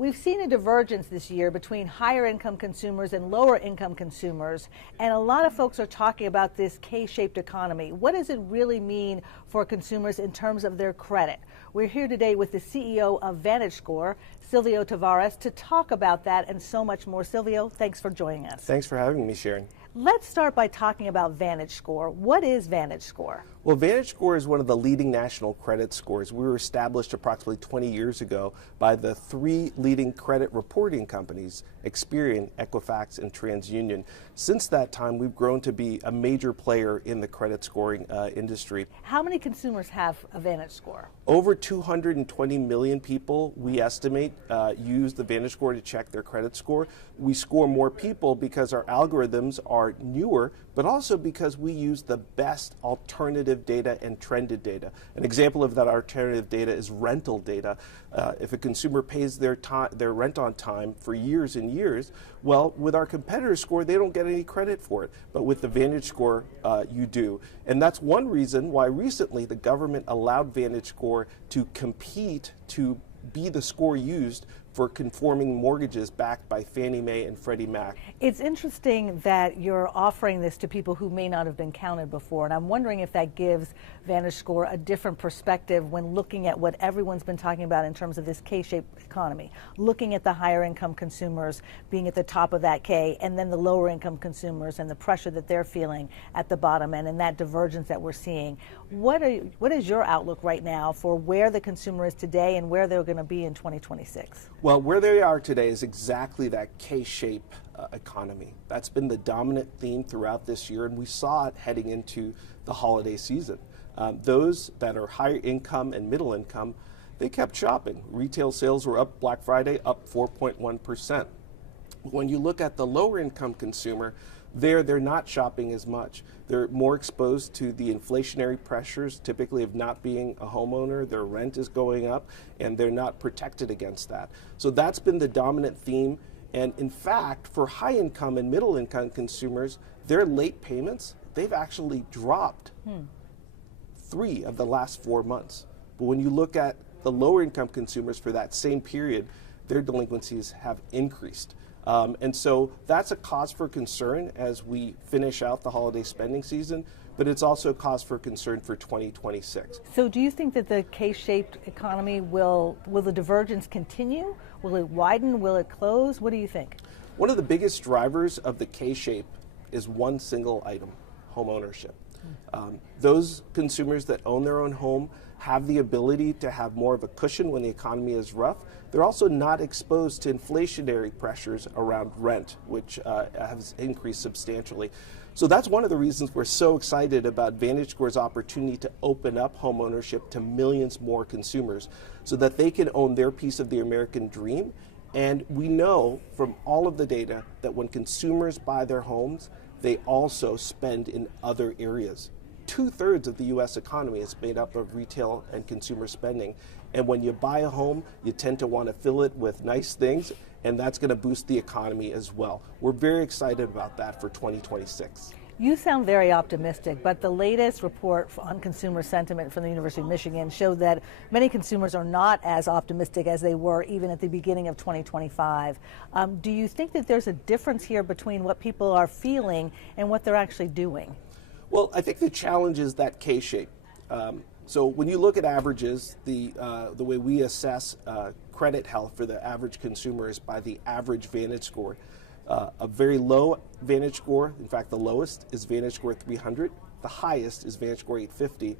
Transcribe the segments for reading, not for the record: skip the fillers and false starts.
We've seen a divergence this year between higher income consumers and lower income consumers, and a lot of folks are talking about this K-shaped economy. What does it really mean for consumers in terms of their credit? We're here today with the CEO of VantageScore, Silvio Tavares, to talk about that and so much more. Silvio, thanks for joining us. Thanks for having me, Sharon. Let's start by talking about VantageScore. What is VantageScore? Well, VantageScore is one of the leading national credit scores. We were established approximately 20 years ago by the three leading credit reporting companies, Experian, Equifax, and TransUnion. Since that time, we've grown to be a major player in the credit scoring industry. How many consumers have a VantageScore? Over 220 million people, we estimate, use the VantageScore to check their credit score. We score more people because our algorithms are newer, but also because we use the best alternative data and trended data. An example of that alternative data is rental data. If a consumer pays their rent on time for years and years, well, with our competitor score, they don't get any credit for it. But with the VantageScore, you do. And that's one reason why recently the government allowed VantageScore to compete to be the score used for conforming mortgages backed by Fannie Mae and Freddie Mac. It's interesting that you're offering this to people who may not have been counted before, and I'm wondering if that gives VantageScore a different perspective when looking at what everyone's been talking about in terms of this K-shaped economy, looking at the higher income consumers being at the top of that K, and then the lower income consumers and the pressure that they're feeling at the bottom end and that divergence that we're seeing. What is your outlook right now for where the consumer is today and where they're going to be in 2026? Well, where they are today is exactly that K-shape economy. That's been the dominant theme throughout this year, and we saw it heading into the holiday season. Those that are higher income and middle income, they kept shopping. Retail sales were up Black Friday, up 4.1%. When you look at the lower income consumer, they're not shopping as much. They're more exposed to the inflationary pressures, typically of not being a homeowner. Their rent is going up, and they're not protected against that. So that's been the dominant theme. And in fact, for high income and middle income consumers, their late payments, they've actually dropped 3 of the last 4 months. But when you look at the lower income consumers for that same period, their delinquencies have increased. And so that's a cause for concern as we finish out the holiday spending season, but it's also a cause for concern for 2026. So do you think that the K-shaped economy will the divergence continue? Will it widen? Will it close? What do you think? One of the biggest drivers of the K-shape is one single item, home ownership. Those consumers that own their own home have the ability to have more of a cushion when the economy is rough. They're also not exposed to inflationary pressures around rent, which has increased substantially. So that's one of the reasons we're so excited about VantageScore's opportunity to open up home ownership to millions more consumers so that they can own their piece of the American dream. And we know from all of the data that when consumers buy their homes, they also spend in other areas. 2/3 of the U.S. economy is made up of retail and consumer spending. And when you buy a home, you tend to want to fill it with nice things, and that's going to boost the economy as well. We're very excited about that for 2026. You sound very optimistic, but the latest report on consumer sentiment from the University of Michigan showed that many consumers are not as optimistic as they were even at the beginning of 2025. Do you think that there's a difference here between what people are feeling and what they're actually doing? Well, I think the challenge is that K-shape. So when you look at averages, the way we assess credit health for the average consumer is by the average VantageScore. A very low VantageScore, in fact the lowest, is VantageScore 300. The highest is VantageScore 850.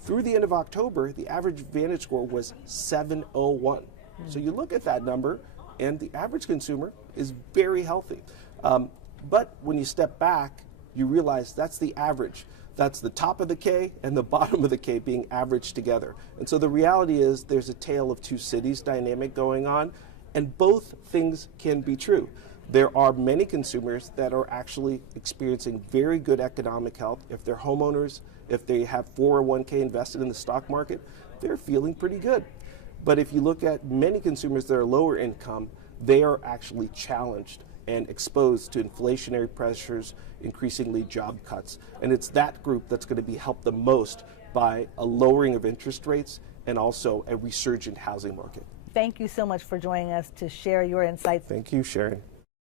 Through the end of October, the average VantageScore was 701. So you look at that number, and the average consumer is very healthy. But when you step back, you realize that's the average. That's the top of the K and the bottom of the K being averaged together. And so the reality is there's a tale of two cities dynamic going on, and both things can be true. There are many consumers that are actually experiencing very good economic health. If they're homeowners, if they have 401k invested in the stock market, they're feeling pretty good. But if you look at many consumers that are lower income, they are actually challenged and exposed to inflationary pressures, increasingly job cuts. And it's that group that's going to be helped the most by a lowering of interest rates and also a resurgent housing market. thank you so much for joining us to share your insights. Thank you, Sharon.